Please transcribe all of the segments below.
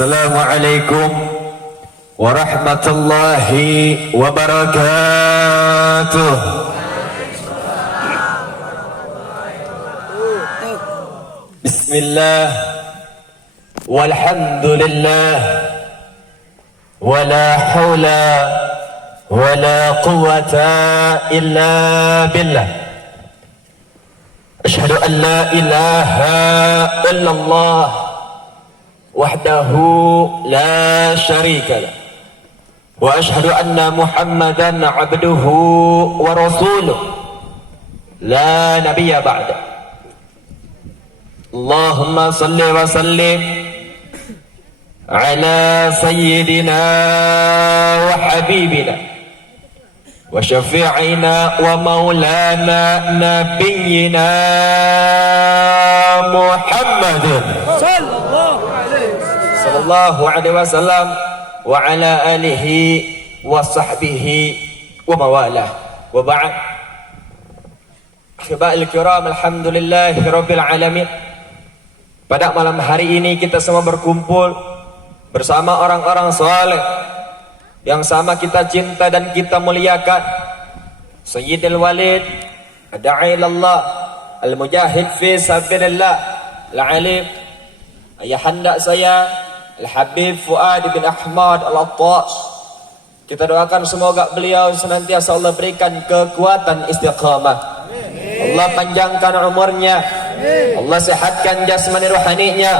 Assalamualaikum warahmatullahi wabarakatuh. Bismillah walhamdulillah wala hawla wala quwwata illa billah. Asyhadu an la ilaha illallah wahdahu la syarika lah, wa asyhadu anna Muhammadan abduhu wa rasuluh la nabiyya ba'da. Allahumma salli wa sallim ala sayyidina wa habibina wa syafi'ina wa maulana nabiyyina Muhammadin sallallahu alaihi wasallam wa ala alihi wa sahbihi wa mawalah wa ba'd. Ahiba'il kiram, alhamdulillahi rabbil alamin. Pada malam hari ini kita semua berkumpul bersama orang-orang saleh yang sama kita cinta dan kita muliakan. Sayyidul Walid ad-da'i ilallah, al-mujahid fi sabilillah, al-alim ayahanda saya Al-Habib Fuad bin Ahmad Al-Attas. Kita doakan semoga beliau senantiasa Allah berikan kekuatan istiqamah, Allah panjangkan umurnya, Allah sehatkan jasmani rohaninya,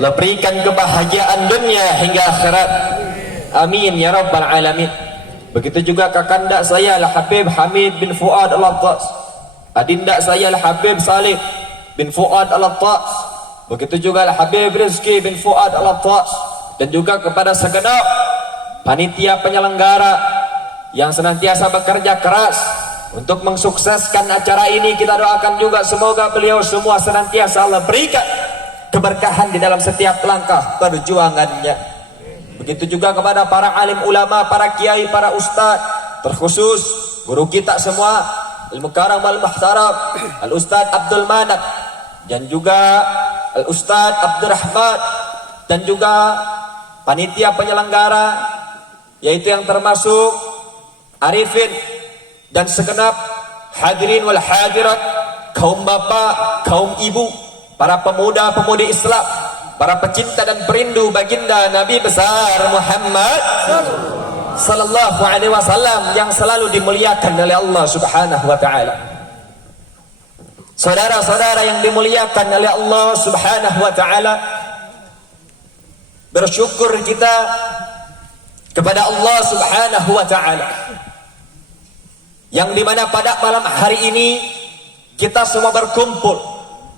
Allah berikan kebahagiaan dunia hingga akhirat. Amin ya rabbal alamin. Begitu juga kakanda saya Al-Habib Hamid bin Fuad Al-Attas, adinda saya Al-Habib Salih bin Fuad Al-Attas, begitu juga Al-Habib Rizki bin Fuad Al-Attas, dan juga kepada segenap panitia penyelenggara yang senantiasa bekerja keras untuk mensukseskan acara ini. Kita doakan juga semoga beliau semua senantiasa Allah berikan keberkahan di dalam setiap langkah perjuangannya. Begitu juga kepada para alim ulama, para kiai, para ustadz, terkhusus guru kita semua Al-Mukarram Al-Muhtaram Al-Ustadz Abdul Manat, dan juga Al-Ustadz Abdurrahman, dan juga panitia penyelenggara, yaitu yang termasuk Arifin dan segenap hadirin wal hadirat, kaum bapak, kaum ibu, para pemuda-pemudi Islam, para pecinta dan perindu baginda Nabi besar Muhammad sallallahu alaihi wasallam yang selalu dimuliakan oleh Allah Subhanahu wa taala. Saudara-saudara yang dimuliakan oleh Allah Subhanahu wa taala, bersyukur kita kepada Allah Subhanahu wa taala yang dimana pada malam hari ini kita semua berkumpul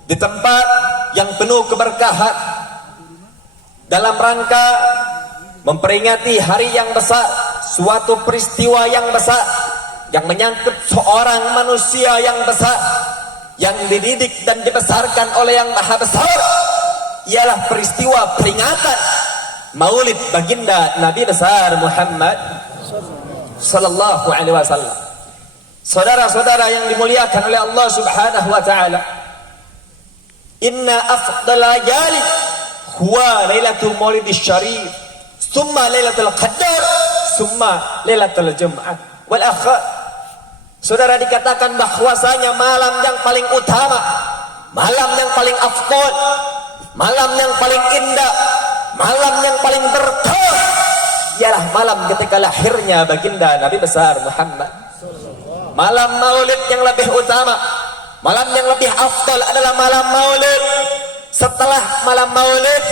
di tempat yang penuh keberkahan dalam rangka memperingati hari yang besar, suatu peristiwa yang besar yang menyangkut seorang manusia yang besar, yang dididik dan dibesarkan oleh yang maha besar, ialah peristiwa peringatan Maulid baginda Nabi besar Muhammad sallallahu alaihi wasallam. Saudara-saudara yang dimuliakan oleh Allah Subhanahu wa taala, inna afdal layali huwa lailatul maulidis syarif, summa lailatul qadar, summa lailatul jum'ah wal akhir. Saudara, dikatakan bahwasanya malam yang paling utama, malam yang paling afdal, malam yang paling indah, malam yang paling berkah ialah malam ketika lahirnya baginda Nabi besar Muhammad. Malam maulid yang lebih utama, malam yang lebih afdal adalah malam maulid. Setelah malam maulid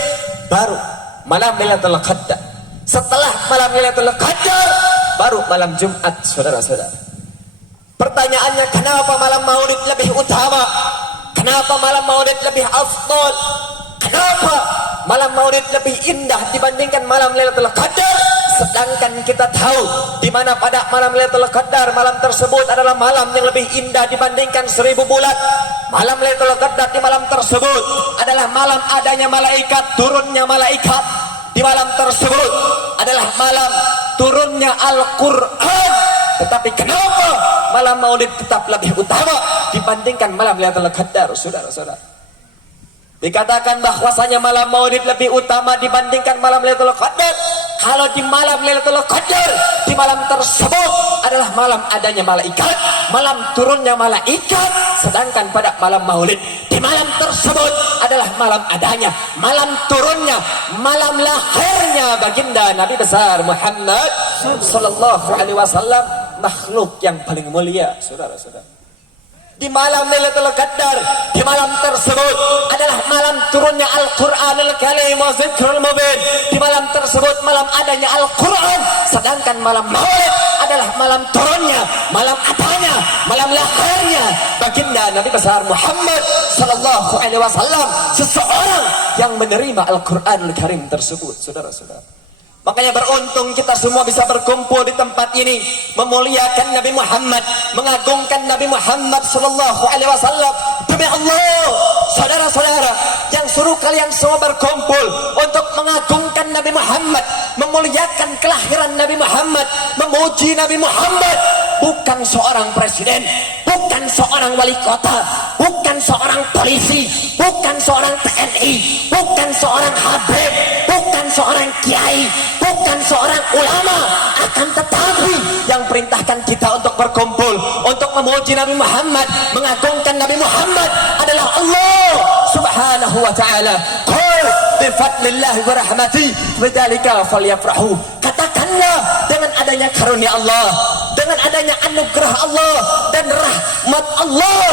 baru malam Lailatul Qadar. Setelah malam Lailatul Qadar baru malam Jumat. Saudara-saudara, pertanyaannya, kenapa malam maulid lebih utama? Kenapa malam maulid lebih afdal? Kenapa malam maulid lebih indah dibandingkan malam Lailatul Qadar? Sedangkan kita tahu di mana pada malam Lailatul Qadar, malam tersebut adalah malam yang lebih indah dibandingkan 1000 bulan. Malam Lailatul Qadar di malam tersebut adalah malam adanya malaikat, turunnya malaikat. Di malam tersebut adalah malam turunnya Al-Quran. Tetapi kenapa malam maulid tetap lebih utama dibandingkan malam Lailatul Qadar, saudara-saudara? Dikatakan bahwasanya malam Maulid lebih utama dibandingkan malam Lailatul Qadar. Kalau di malam Lailatul Qadar, di malam tersebut adalah malam adanya malaikat, malam turunnya malaikat. Sedangkan pada malam Maulid, di malam tersebut adalah malam adanya, malam turunnya, malam lahirnya baginda Nabi besar Muhammad sallallahu alaihi wasallam, makhluk yang paling mulia, saudara-saudara. Di malam Lailatul Qadar, di malam tersebut adalah malam turunnya Al-Qur'anul Karim wa Zikrul Mubin. Di malam tersebut malam adanya Al-Qur'an. Sedangkan malam Maulid adalah malam turunnya, malam adanya, malam lahirnya baginda Nabi besar Muhammad sallallahu alaihi wasallam, seseorang yang menerima Al-Qur'anul Karim tersebut, saudara-saudara. Makanya beruntung kita semua bisa berkumpul di tempat ini, memuliakan Nabi Muhammad, mengagungkan Nabi Muhammad sallallahu alaihi wasallam. Demi Allah, saudara-saudara, yang suruh kalian semua berkumpul untuk mengagungkan Nabi Muhammad, memuliakan kelahiran Nabi Muhammad, memuji Nabi Muhammad, bukan seorang presiden, bukan seorang wali kota, bukan seorang polisi, bukan seorang TNI, bukan seorang habib, bukan seorang kiai, bukan seorang ulama, akan tetapi yang perintahkan kita untuk berkumpul untuk memuji Nabi Muhammad, mengagungkan Nabi Muhammad adalah Allah subhanahu wa ta'ala. Qul bi fadlillahi wa rahmatihi bidzalika falyafrahu. Katakanlah, dengan adanya karunia Allah, dengan adanya anugerah Allah dan rahmat Allah,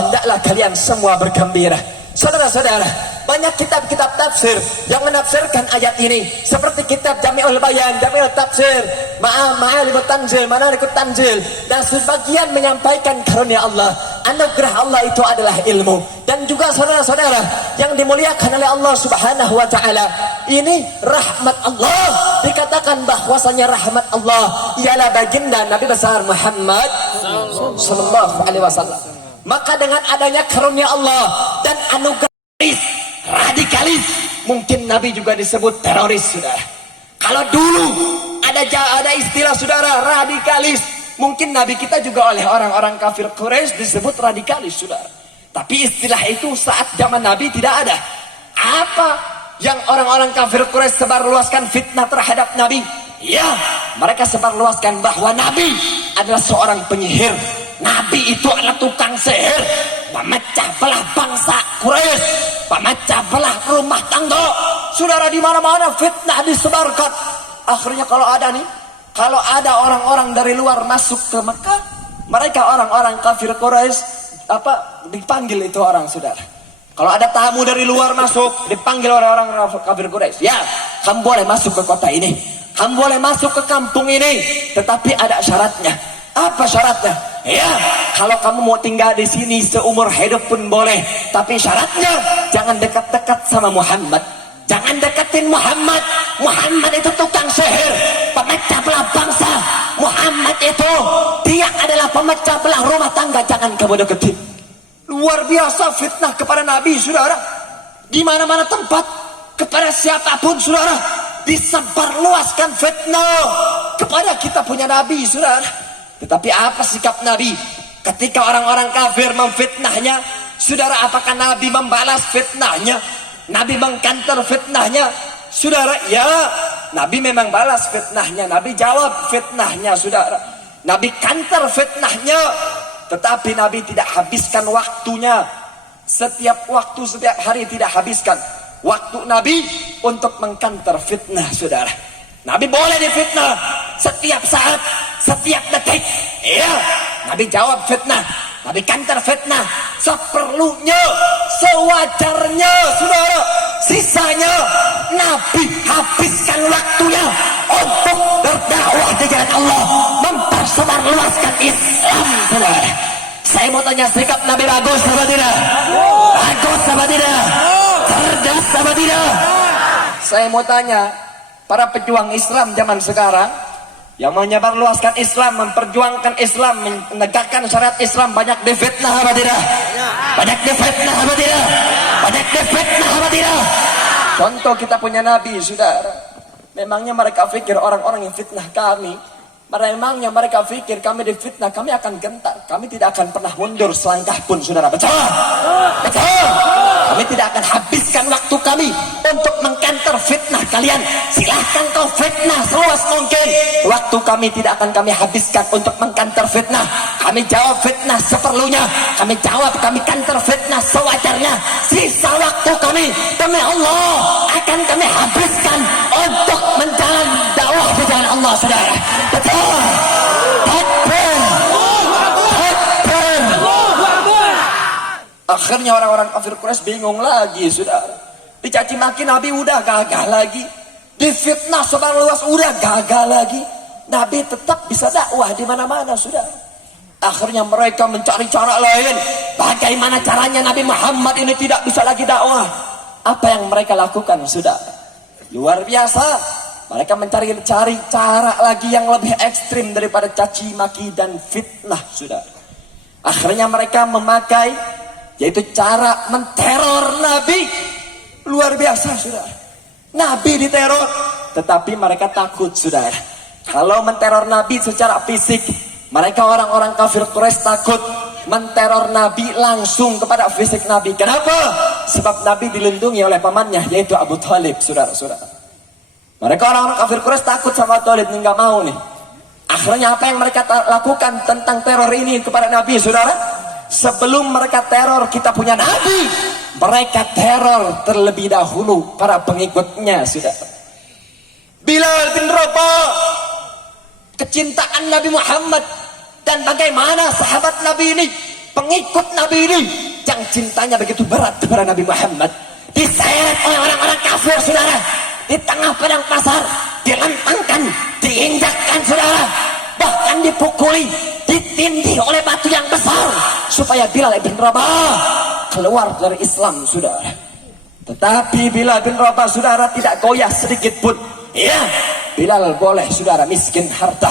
hendaklah kalian semua bergembira. Saudara-saudara, banyak kitab-kitab tafsir yang menafsirkan ayat ini, seperti kitab Jami'ul Bayan, Jami'ul Tafsir, Ma'alimut Tanzil, Manalikut Tanzil, dan sebagian menyampaikan karunia Allah, anugerah Allah itu adalah ilmu. Dan juga saudara-saudara yang dimuliakan oleh Allah subhanahu wa ta'ala, ini rahmat Allah. Dikatakan bahwasanya rahmat Allah ialah baginda Nabi besar Muhammad sallallahu alaihi wasallam. Maka dengan adanya karunia Allah dan anugerah radikalis, mungkin Nabi juga disebut teroris, saudara. Kalau dulu ada istilah, saudara, radikalis, mungkin Nabi kita juga oleh orang-orang kafir Quraisy disebut radikalis, saudara. Tapi istilah itu saat zaman Nabi tidak ada. Apa yang orang-orang kafir Quraisy sebarluaskan fitnah terhadap Nabi? Ya, mereka sebarluaskan bahwa Nabi adalah seorang penyihir. Nabi itu adalah tukang sihir, pemecah belah bangsa Quraisy, pemecah belah rumah tangga. Saudara, di mana-mana fitnah disebarkan. Akhirnya kalau ada orang-orang dari luar masuk ke Mekah, mereka orang-orang kafir Quraisy dipanggil itu orang, saudara. Kalau ada tamu dari luar masuk, dipanggil oleh orang kafir Quraisy. Ya, kamu boleh masuk ke kota ini, kamu boleh masuk ke kampung ini, tetapi ada syaratnya. Apa syaratnya? Ya, kalau kamu mau tinggal di sini seumur hidup pun boleh, tapi syaratnya jangan dekat-dekat sama Muhammad. Jangan deketin Muhammad. Muhammad itu tukang sihir, pemecah belah bangsa. Muhammad itu dia adalah pemecah belah rumah tangga. Jangan kamu deketin. Luar biasa fitnah kepada Nabi, saudara. Di mana-mana tempat, kepada siapapun, saudara, disebarluaskan fitnah kepada kita punya Nabi, saudara. Tetapi apa sikap Nabi ketika orang-orang kafir memfitnahnya? Saudara, apakah Nabi membalas fitnahnya? Nabi mengkanter fitnahnya? Saudara, ya, Nabi memang balas fitnahnya. Nabi jawab fitnahnya, saudara. Nabi kanter fitnahnya. Tetapi Nabi tidak habiskan waktunya. Setiap waktu, setiap hari tidak habiskan waktu Nabi untuk mengkanter fitnah, saudara. Nabi boleh difitnah setiap saat, setiap detik. Iya, Nabi jawab fitnah, Nabi kanter fitnah seperlunya, sewajarnya, saudara. Sisanya Nabi habiskan waktunya untuk berdakwah di jalan Allah, mempersebarluaskan Islam, saudara. Saya mau tanya, sikap Nabi bagus apa tidak? Bagus apa tidak? Cerdas apa tidak? Saya mau tanya, para pejuang Islam zaman sekarang yang menyebarluaskan Islam, memperjuangkan Islam, menegakkan syariat Islam, banyak difitnah apa tidak? Banyak difitnah apa tidak? Banyak difitnah apa tidak? Contoh, kita punya Nabi, saudara. Memangnya mereka pikir orang-orang yang fitnah kami, memangnya mereka pikir kami difitnah, kami akan gentar, kami tidak akan pernah mundur selangkah pun, saudara. Betul? Betul? Kami tidak akan habiskan waktu kami untuk mengkanter fitnah kalian. Silahkan kau fitnah seluas mungkin. Waktu kami tidak akan kami habiskan untuk mengkanter fitnah. Kami jawab fitnah seperlunya. Kami jawab, kami kanter fitnah sewajarnya. Sisa waktu kami demi Allah akan kami habiskan untuk menjalan dakwah di jalan Allah, saudara. Betul. Takbir. Takbir. Akhirnya orang-orang kafir Quraisy bingung lagi, saudara. Dicaci maki Nabi udah gagal lagi. Difitnah sebar luas udah gagal lagi. Nabi tetap bisa dakwah di mana-mana, saudara. Akhirnya mereka mencari cara lain. Bagaimana caranya Nabi Muhammad ini tidak bisa lagi dakwah? Apa yang mereka lakukan, saudara? Luar biasa. Mereka mencari cara lagi yang lebih ekstrim daripada caci maki dan fitnah, saudara. Akhirnya mereka memakai, yaitu cara menteror Nabi. Luar biasa, saudara. Nabi diteror, tetapi mereka takut, saudara. Kalau menteror Nabi secara fisik, mereka orang-orang kafir Quraisy takut menteror Nabi langsung kepada fisik Nabi. Kenapa? Sebab Nabi dilindungi oleh pamannya, yaitu Abu Thalib, saudara-saudara. Mereka orang-orang kafir Quraisy takut sama Abu Thalib, nggak mau nih. Akhirnya apa yang mereka lakukan tentang teror ini kepada Nabi, saudara? Sebelum mereka teror kita punya Nabi, mereka teror terlebih dahulu para pengikutnya, saudara. Bilal bin Rabah, kecintaan Nabi Muhammad, dan bagaimana sahabat Nabi ini, pengikut Nabi ini yang cintanya begitu berat kepada Nabi Muhammad, diseret oleh orang-orang kafir, saudara, di tengah padang pasar, dilentangkan, diinjakkan, saudara, bahkan dipukuli, ditindih oleh batu yang besar supaya Bilal bin Rabah keluar dari Islam, saudara. Tetapi Bilal bin Rabah, saudara, tidak goyah sedikit pun. Ya, Bilal boleh, saudara, miskin harta,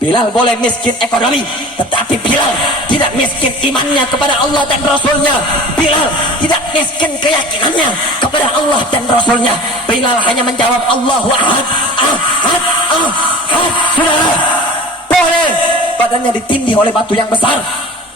Bilal boleh miskin ekonomi, tetapi Bilal tidak miskin imannya kepada Allah dan Rasulnya. Bilal tidak miskin keyakinannya kepada Allah dan Rasulnya. Bilal hanya menjawab Allahu ahad, ahad, ahad, saudara. Boleh badannya ditindih oleh batu yang besar,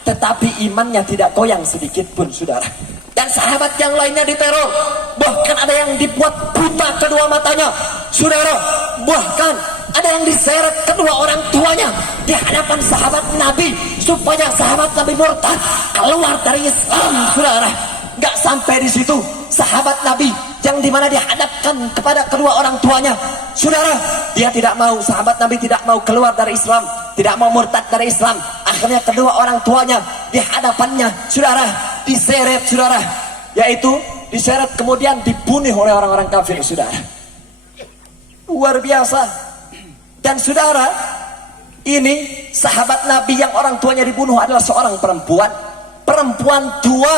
tetapi imannya tidak goyang sedikit pun, saudara. Dan sahabat yang lainnya diteror, bahkan ada yang dibuat buta kedua matanya, saudara. Bahkan ada yang diseret kedua orang tuanya di hadapan sahabat Nabi supaya sahabat Nabi murtad keluar dari Islam, saudara. Gak sampai di situ, sahabat Nabi yang dimana dihadapkan kepada kedua orang tuanya, saudara, dia tidak mau, sahabat Nabi tidak mau keluar dari Islam, tidak mau murtad dari Islam. Akhirnya kedua orang tuanya di hadapannya, saudara, diseret, saudara, yaitu diseret kemudian dibunuh oleh orang-orang kafir, saudara. Luar biasa. Dan saudara, ini sahabat Nabi yang orang tuanya dibunuh adalah seorang perempuan tua,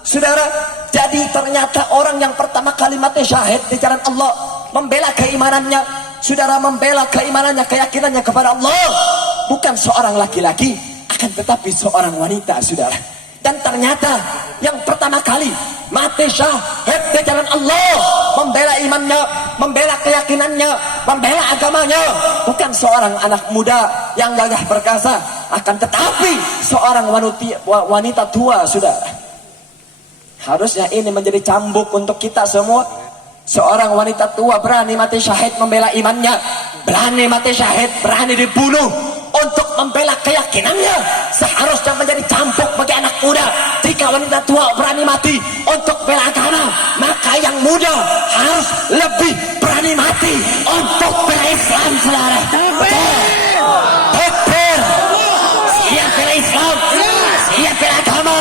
saudara. Jadi ternyata orang yang pertama kali mati syahid di jalan Allah, membela keimanannya, saudara, membela keimanannya, keyakinannya kepada Allah, bukan seorang laki-laki, akan tetapi seorang wanita, saudara. Dan ternyata yang pertama kali mati syahid di jalan Allah, membela imannya, membela keyakinannya, membela agamanya, bukan seorang anak muda yang gagah perkasa, akan tetapi seorang wanita tua, saudara. Harusnya ini menjadi cambuk untuk kita semua. Seorang wanita tua berani mati syahid membela imannya, berani mati syahid, berani dibunuh untuk membela keyakinannya. Seharusnya menjadi cambuk bagi anak muda. Jika wanita tua berani mati untuk bela agama, maka yang muda harus lebih berani mati untuk bela Islam, saudara. Takbir. Siap bela Islam, siap bela agama,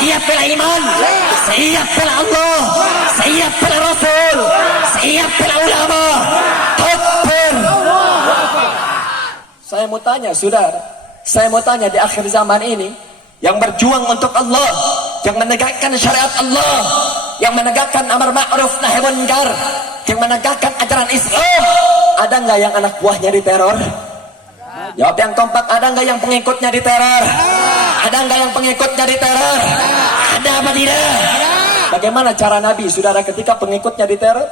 siap bela iman, siap bela Allah, siap bela Rasul, siap bela ulama. Takbir. Saya mau tanya, saudara, saya mau tanya, di akhir zaman ini yang berjuang untuk Allah, yang menegakkan syariat Allah, yang menegakkan amar ma'ruf nahi munkar, yang menegakkan ajaran Islam, ada nggak yang anak buahnya diteror? Jawab yang kompak, ada nggak yang pengikutnya diteror? Ada nggak yang pengikutnya diteror? Ada apa tidak? Bagaimana cara Nabi, saudara, ketika pengikutnya diteror?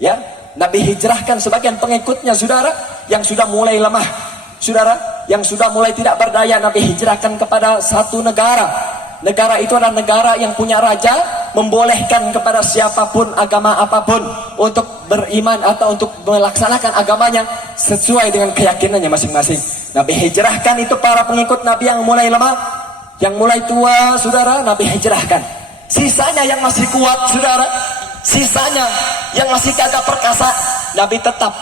Ya, Nabi hijrahkan sebagian pengikutnya, saudara, yang sudah mulai lemah, saudara, yang sudah mulai tidak berdaya. Nabi hijrahkan kepada satu negara. Negara itu adalah negara yang punya raja, membolehkan kepada siapapun agama apapun untuk beriman atau untuk melaksanakan agamanya sesuai dengan keyakinannya masing-masing. Nabi hijrahkan itu para pengikut Nabi yang mulai lemah, yang mulai tua, saudara, Nabi hijrahkan. Sisanya yang masih kuat, saudara, sisanya yang masih gagah perkasa, Nabi tetap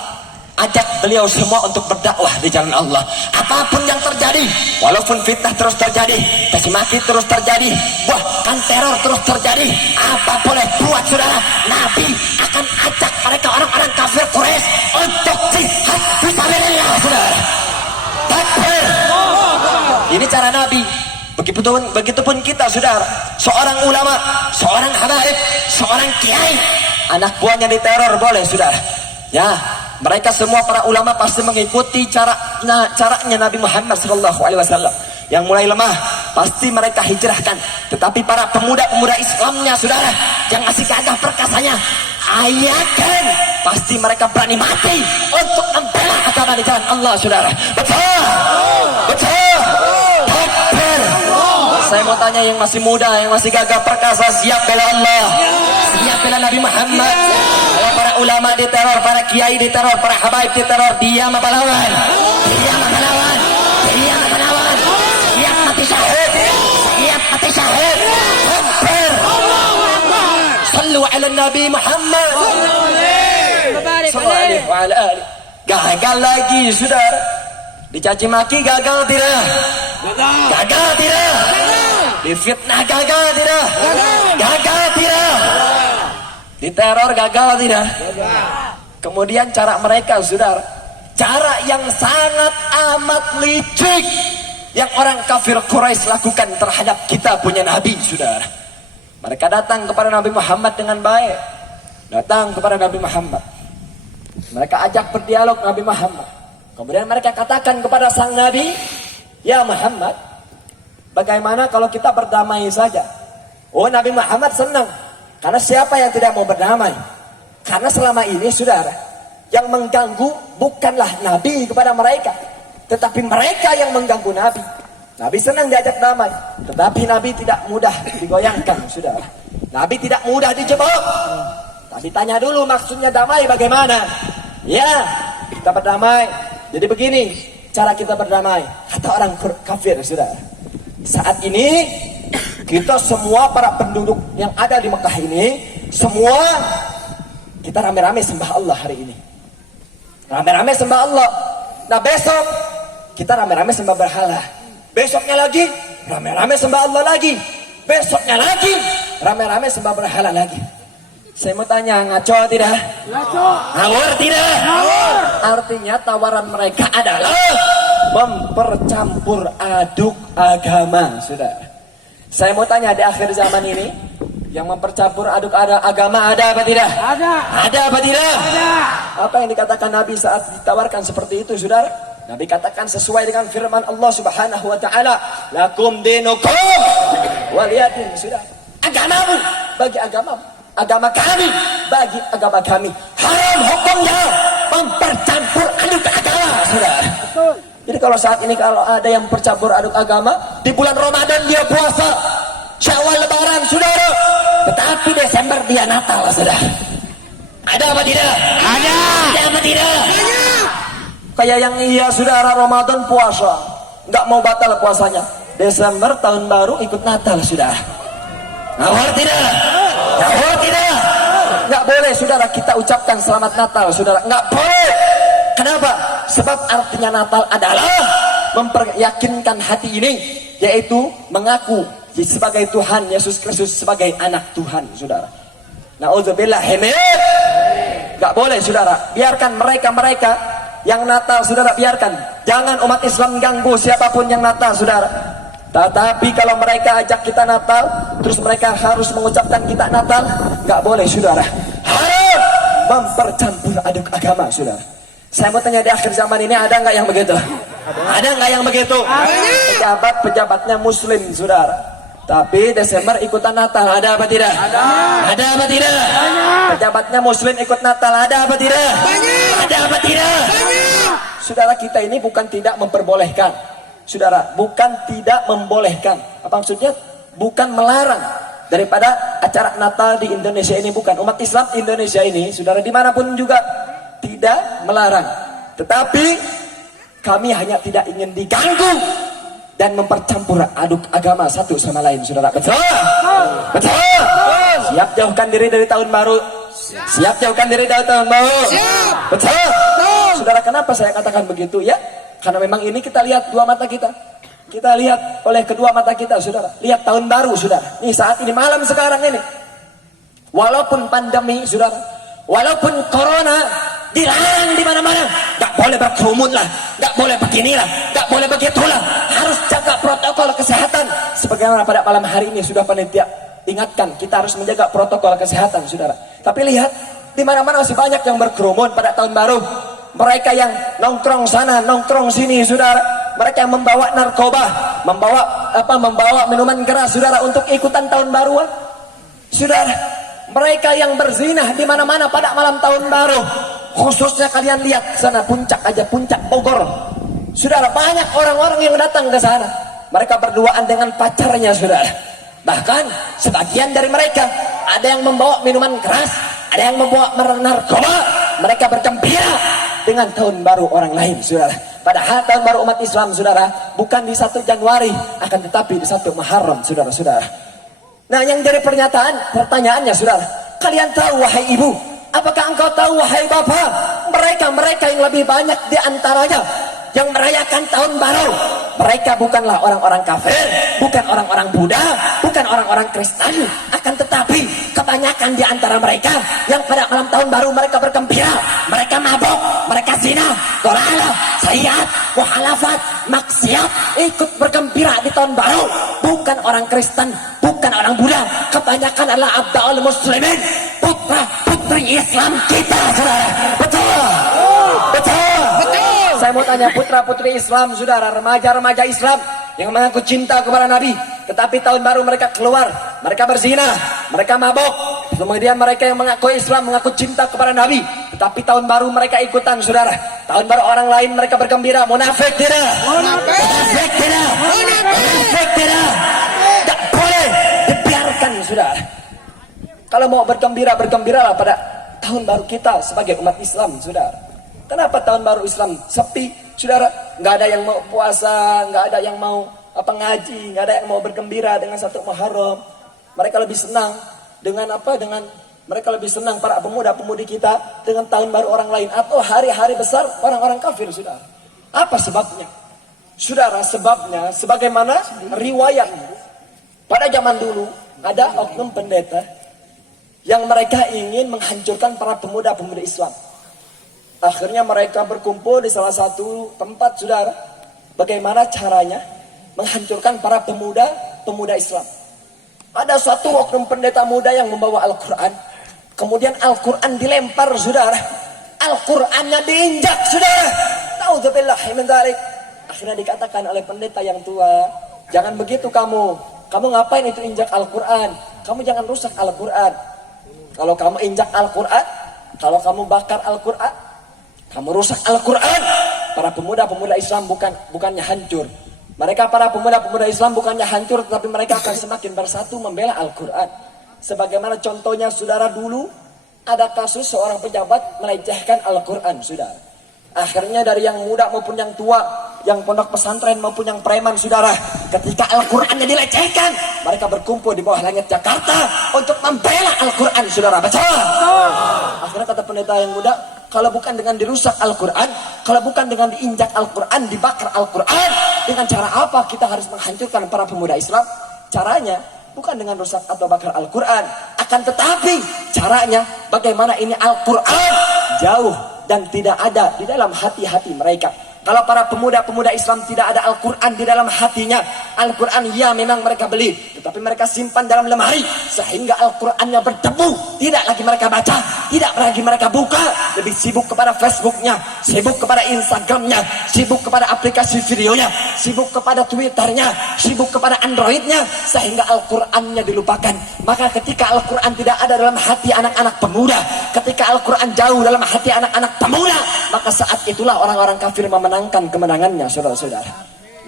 ajak beliau semua untuk berdakwah di jalan Allah. Apapun yang terjadi, walaupun fitnah terus terjadi, caci maki terus terjadi, bahkan teror terus terjadi, apa boleh buat, saudara, Nabi akan ajak mereka orang-orang kafir Quraisy untuk jihad fisabilillah, saudara. Takbir. Ini cara Nabi. Begitupun kita, saudara. Seorang ulama, seorang habaib, seorang kiai, anak buahnya diteror boleh, saudara. Ya, mereka semua para ulama pasti mengikuti caranya Nabi Muhammad SAW. Yang mulai lemah pasti mereka hijrahkan. Tetapi para pemuda-pemuda Islamnya, saudara, yang masih gagah perkasanya, ayakan pasti mereka berani mati untuk membela agama di jalan Allah, saudara. Betul, betul. Takbir. Saya mau tanya yang masih muda, yang masih gagah perkasa, siap bela Allah, siap bela Nabi Muhammad. Kalau para ulama diteror, para kiai diteror, para habaib diteror, diam apa lawan? Diam apa lawan? Diam apa lawan? Siap mati syahid, siap mati syahid. Takbir. Sallu ala Nabi Muhammad. Sallu alaihi wa ala alihi. Gagal lagi, saudara. Dicaci maki gagal tidak? Gagal tidak? Difitnah gagal tidak? Gagal tidak? Diteror gagal tidak? Kemudian cara mereka, saudara, cara yang sangat amat licik yang orang kafir Quraisy lakukan terhadap kita punya Nabi, saudara. Mereka datang kepada Nabi Muhammad dengan baik, datang kepada Nabi Muhammad, mereka ajak berdialog Nabi Muhammad. Kemudian mereka katakan kepada sang Nabi, ya Muhammad, bagaimana kalau kita berdamai saja? Oh, Nabi Muhammad senang. Karena siapa yang tidak mau berdamai? Karena selama ini, saudara, yang mengganggu bukanlah Nabi kepada mereka, tetapi mereka yang mengganggu Nabi. Nabi senang diajak damai, tetapi Nabi tidak mudah digoyangkan, saudara. Nabi tidak mudah dijebak. Nabi tanya dulu maksudnya damai bagaimana? Ya, kita berdamai. Jadi begini cara kita berdamai, kata orang kafir, saudara. Saat ini kita semua para penduduk yang ada di Mekah ini, semua kita rame-rame sembah Allah hari ini. Rame-rame sembah Allah. Nah besok kita rame-rame sembah berhala. Besoknya lagi rame-rame sembah Allah lagi. Besoknya lagi rame-rame sembah berhala lagi. Saya mau tanya, ngaco tidak? Ngaco. Ngawur tidak? Ngawur. Artinya tawaran mereka adalah mempercampur aduk agama, saudara. Saya mau tanya, di akhir zaman ini yang mempercampur aduk agama ada apa tidak? Ada. Ada apa tidak? Ada. Apa yang dikatakan Nabi saat ditawarkan seperti itu, saudara? Nabi katakan sesuai dengan firman Allah Subhanahu wa taala, lakum dinukum waliyadin, saudara. Agamamu bagi agamamu, agama kami bagi agama kami. Haram hukumnya mempercampur aduk agama, saudara. Betul. Jadi kalau saat ini kalau ada yang percampur aduk agama, di bulan Ramadan dia puasa, Syawal Lebaran, saudara, tetapi Desember dia Natal, saudara. Ada apa tidak? Ada. Ada apa tidak? Ada. Kayak yang iya, saudara, Ramadan puasa, nggak mau batal puasanya. Desember tahun baru ikut Natal, saudara. Ngawur tidak? Ngawur tidak? Nggak boleh, saudara, kita ucapkan selamat Natal, saudara. Nggak boleh. Kenapa? Sebab artinya Natal adalah memperyakinkan hati ini, yaitu mengaku sebagai Tuhan, Yesus Kristus sebagai anak Tuhan, saudara. Na'udzubillah. Nggak boleh, saudara. Biarkan mereka yang Natal, saudara, biarkan. Jangan umat Islam ganggu siapapun yang Natal, saudara. Tetapi kalau mereka ajak kita Natal, terus mereka harus mengucapkan kita Natal, nggak boleh, saudara. Haram mempercampur aduk agama, saudara. Saya mau tanya, di akhir zaman ini ada nggak yang begitu? Ada nggak yang begitu? Pejabatnya Muslim, saudara. Tapi Desember ikutan Natal, ada apa tidak? Ada. Ada apa tidak? Banyak. Pejabatnya Muslim ikut Natal, ada apa tidak? Banyak. Ada apa tidak? Banyak. Saudara, kita ini bukan tidak memperbolehkan, saudara, bukan tidak membolehkan. Apa maksudnya? Bukan melarang. daripada acara Natal di Indonesia ini, bukan. Umat Islam Indonesia ini, saudara, dimanapun juga tidak melarang. Tetapi kami hanya tidak ingin diganggu dan mempercampur aduk agama satu sama lain, saudara. Betul? Betul? Siap jauhkan diri dari tahun baru? Siap jauhkan diri dari tahun baru? Betul? Saudara, kenapa saya katakan begitu ya? Karena memang ini kita lihat dua mata kita. Kita lihat oleh kedua mata kita, saudara. Lihat tahun baru, saudara. Ini saat ini, malam sekarang ini. Walaupun pandemi, saudara. Walaupun corona dilarang di mana-mana, nggak boleh berkerumun lah, nggak boleh beginilah, nggak boleh begitulah. Harus jaga protokol kesehatan. Sebagaimana pada malam hari ini sudah panitia ingatkan, kita harus menjaga protokol kesehatan, saudara. Tapi lihat, di mana-mana masih banyak yang berkerumun pada tahun baru. Mereka yang nongkrong sana, nongkrong sini, saudara. Mereka yang membawa narkoba, membawa minuman keras, saudara, untuk ikutan tahun baruan. Saudara, mereka yang berzinah di mana-mana pada malam tahun baru. Khususnya kalian lihat sana, puncak aja, puncak Bogor. Saudara, banyak orang-orang yang datang ke sana. Mereka berduaan dengan pacarnya, saudara. Bahkan sebagian dari mereka ada yang membawa minuman keras, ada yang membawa narkoba. Mereka bergembira dengan tahun baru orang lain, saudara. Padahal tahun baru umat Islam, saudara, bukan di 1 Januari, akan tetapi di 1 Muharram, saudara-saudara. Nah, yang jadi pertanyaannya, saudara, kalian tahu, wahai ibu, apakah engkau tahu, wahai bapak, mereka yang lebih banyak di antaranya yang merayakan tahun baru, mereka bukanlah orang-orang kafir, bukan orang-orang Buddha, bukan orang-orang Kristen, akan tetapi kebanyakan di antara mereka yang pada malam tahun baru mereka bergembira, mereka mabuk, mereka zina, dolalah, syariat, muhalafat, maksiat, ikut bergembira di tahun baru. Bukan orang Kristen, bukan orang Buddha, kebanyakan adalah abdal muslimin, putra putri Islam kita, saudara. Betul? Betul? Saya mau tanya, putra putri Islam, saudara, remaja-remaja Islam yang mengaku cinta kepada Nabi, tetapi tahun baru mereka keluar, mereka berzina, mereka mabuk. Kemudian mereka yang mengaku Islam, mengaku cinta kepada Nabi, tetapi tahun baru mereka ikutan, saudara. Tahun baru orang lain mereka bergembira. Munafik tidak? Munafik tidak? Munafik tidak? Tidak boleh dibiarkan, saudara. Kalau mau bergembira, bergembiralah pada tahun baru kita sebagai umat Islam, saudara. Kenapa tahun baru Islam sepi, saudara? Nggak ada yang mau puasa, nggak ada yang mau ngaji, nggak ada yang mau bergembira dengan 1 Muharram. Mereka lebih senang dengan mereka lebih senang para pemuda-pemudi kita dengan tahun baru orang lain atau hari-hari besar orang-orang kafir, saudara. Apa sebabnya? Saudara, sebabnya sebagaimana riwayat pada zaman dulu ada oknum pendeta yang mereka ingin menghancurkan para pemuda-pemudi Islam. Akhirnya mereka berkumpul di salah satu tempat, saudara. Bagaimana caranya menghancurkan para pemuda Islam. Ada suatu oknum pendeta muda yang membawa Al-Quran. Kemudian Al-Quran dilempar, saudara. Al-Qurannya diinjak, saudara. Naudzubillahi min dzalik. Akhirnya dikatakan oleh pendeta yang tua, jangan begitu kamu. Kamu ngapain itu injak Al-Quran? Kamu jangan rusak Al-Quran. Kalau kamu injak Al-Quran, kalau kamu bakar Al-Quran, kamu rusak Al-Quran. Para pemuda-pemuda Islam bukannya hancur. Mereka para pemuda-pemuda Islam bukannya hancur, tetapi mereka akan semakin bersatu membela Al-Quran. Sebagaimana contohnya, saudara, dulu ada kasus seorang pejabat melecehkan Al-Quran, saudara. Akhirnya dari yang muda maupun yang tua, yang pondok pesantren maupun yang preman, saudara, ketika Al-Qurannya dilecehkan, mereka berkumpul di bawah langit Jakarta untuk membela Al-Quran, saudara. Betul? Akhirnya kata pendeta yang muda, kalau bukan dengan dirusak Al-Quran, kalau bukan dengan diinjak Al-Quran, dibakar Al-Quran, dengan cara apa kita harus menghancurkan para pemuda Islam? Caranya bukan dengan rusak atau bakar Al-Quran, akan tetapi caranya bagaimana ini Al-Quran jauh dan tidak ada di dalam hati-hati mereka. Kalau para pemuda-pemuda Islam tidak ada Al-Quran di dalam hatinya, Al-Quran ya memang mereka beli, tetapi mereka simpan dalam lemari sehingga Al-Qurannya berdebu, tidak lagi mereka baca, tidak lagi mereka buka, lebih sibuk kepada Facebooknya, sibuk kepada Instagramnya, sibuk kepada aplikasi videonya, sibuk kepada Twitternya, sibuk kepada Androidnya, sehingga Al-Qurannya dilupakan. Maka ketika Al-Quran tidak ada dalam hati anak-anak pemuda, ketika Al-Quran jauh dalam hati anak-anak pemuda, maka saat itulah orang-orang kafir memenangkan kemenangannya, saudara-saudara.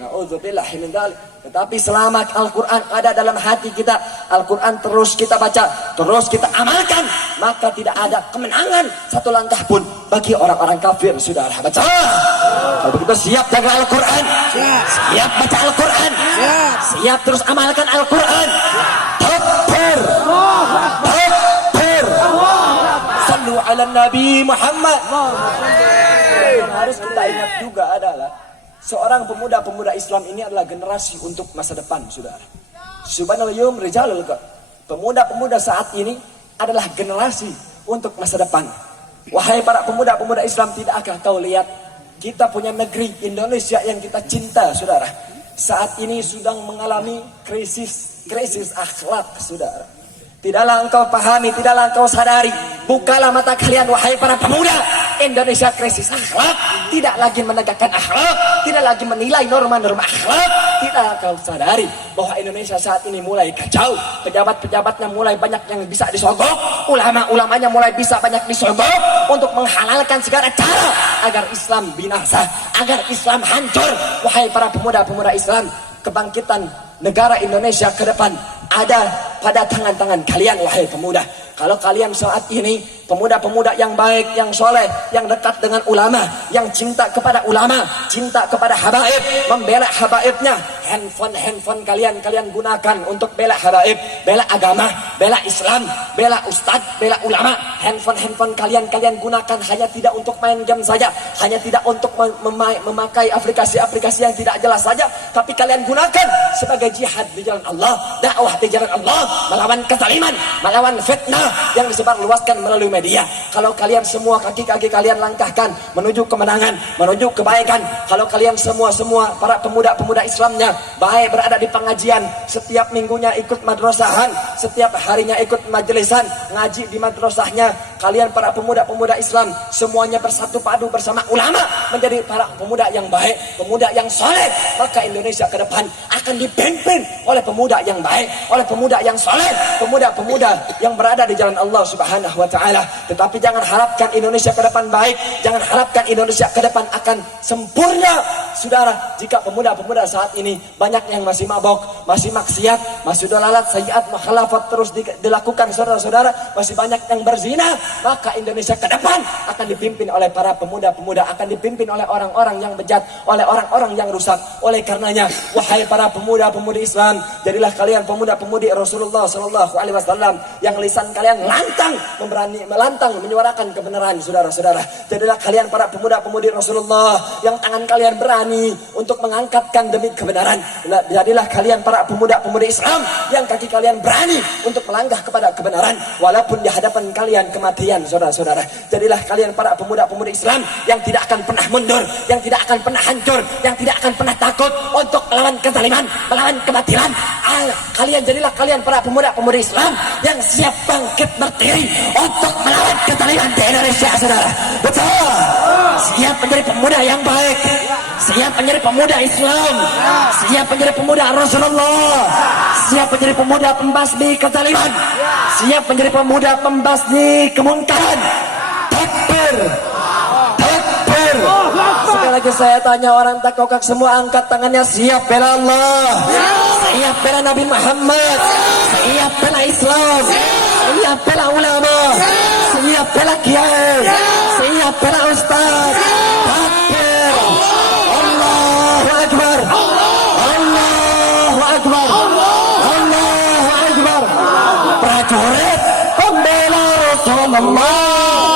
Na'udzubillah min dzalik. Tetapi selama Al-Quran ada dalam hati kita, Al-Quran terus kita baca, terus kita amalkan, maka tidak ada kemenangan satu langkah pun bagi orang-orang kafir. Saudara baca. Kalau begitu siap jaga Al-Quran, siap baca Al-Quran, siap terus amalkan Al-Quran. Takbir, takbir. Sallu ala Nabi Muhammad. Yang harus kita ingat juga adalah seorang pemuda-pemuda Islam ini adalah generasi untuk masa depan, saudara. Subhanallah yum rijalul qad. Pemuda-pemuda saat ini adalah generasi untuk masa depan. Wahai para pemuda-pemuda Islam, tidakkah kau lihat kita punya negeri Indonesia yang kita cinta, saudara, saat ini sedang mengalami krisis akhlak, saudara. Tidaklah engkau pahami, tidaklah engkau sadari. Bukalah mata kalian, wahai para pemuda. Indonesia krisis akhlak, tidak lagi menegakkan akhlak, tidak lagi menilai norma-norma akhlak. Tidak kau sadari bahwa Indonesia saat ini mulai kacau. Pejabat-pejabatnya mulai banyak yang bisa disogok, ulama-ulamanya mulai bisa banyak disogok untuk menghalalkan segala cara agar Islam binasa, agar Islam hancur. Wahai para pemuda-pemuda Islam, kebangkitan negara Indonesia ke depan ada pada tangan-tangan kalian, wahai pemuda. Kalau kalian saat ini pemuda-pemuda yang baik, yang soleh, yang dekat dengan ulama, yang cinta kepada ulama, cinta kepada habaib, membela habaibnya, handphone kalian gunakan untuk bela habaib, bela agama, bela Islam, bela ustadz, bela ulama. Handphone kalian gunakan hanya tidak untuk main game saja, hanya tidak untuk memakai aplikasi-aplikasi yang tidak jelas saja, tapi kalian gunakan sebagai jihad di jalan Allah, dakwah di jalan Allah, melawan kezaliman, melawan fitnah yang disebar luaskan melalui media. Kalau kalian semua kaki-kaki kalian langkahkan menuju kemenangan, menuju kebaikan. Kalau kalian semua para pemuda-pemuda Islamnya baik berada di pengajian, setiap minggunya ikut madrasahan, setiap harinya ikut majelisan, ngaji di madrasahnya. Kalian para pemuda-pemuda Islam semuanya bersatu padu bersama ulama menjadi para pemuda yang baik, pemuda yang soleh. Maka Indonesia ke depan akan dipimpin oleh pemuda yang baik, oleh pemuda yang soleh, pemuda-pemuda yang berada di jalan Allah Subhanahu wa taala. Tetapi jangan harapkan Indonesia ke depan baik, jangan harapkan Indonesia ke depan akan sempurna, saudara, jika pemuda-pemuda saat ini banyak yang masih mabok, masih maksiat, masih dalalat, sayyiat, mukhalafat terus dilakukan, saudara-saudara, masih banyak yang berzina. Maka Indonesia ke depan akan dipimpin oleh para pemuda-pemuda, akan dipimpin oleh orang-orang yang bejat, oleh orang-orang yang rusak. Oleh karenanya, wahai para pemuda-pemudi Islam, jadilah kalian pemuda-pemudi Rasulullah sallallahu alaihi wasallam yang lisan kalian melantang menyuarakan kebenaran, saudara-saudara. Jadilah kalian para pemuda-pemudi Rasulullah yang tangan kalian berani untuk mengangkatkan demi kebenaran. Jadilah kalian para pemuda-pemudi Islam yang kaki kalian berani untuk melangkah kepada kebenaran walaupun di hadapan kalian kematian, saudara-saudara. Jadilah kalian para pemuda-pemudi Islam yang tidak akan pernah mundur, yang tidak akan pernah hancur, yang tidak akan pernah takut untuk melawan kezaliman, melawan kebatilan. Jadilah kalian para pemuda-pemudi Islam yang siap bangkit berdiri untuk melawan kezaliman di Indonesia, saudara. Betul. Siap menjadi pemuda yang baik, siap menjadi pemuda Islam, siap menjadi pemuda Rasulullah, siap menjadi pemuda pembasmi kezaliman, siap menjadi pemuda pembasmi kemungkaran. Takbir, takbir. Sekali lagi saya tanya orang takokak semua, angkat tangannya. Siap bela Allah, siap bela Nabi Muhammad, siap bela Islam, siap bela ulama, siap bela kiai, siap bela ustaz. Takbir. Allahu Akbar, Allahu Akbar, Allahu Akbar. Prajurit pembela Rasulullah.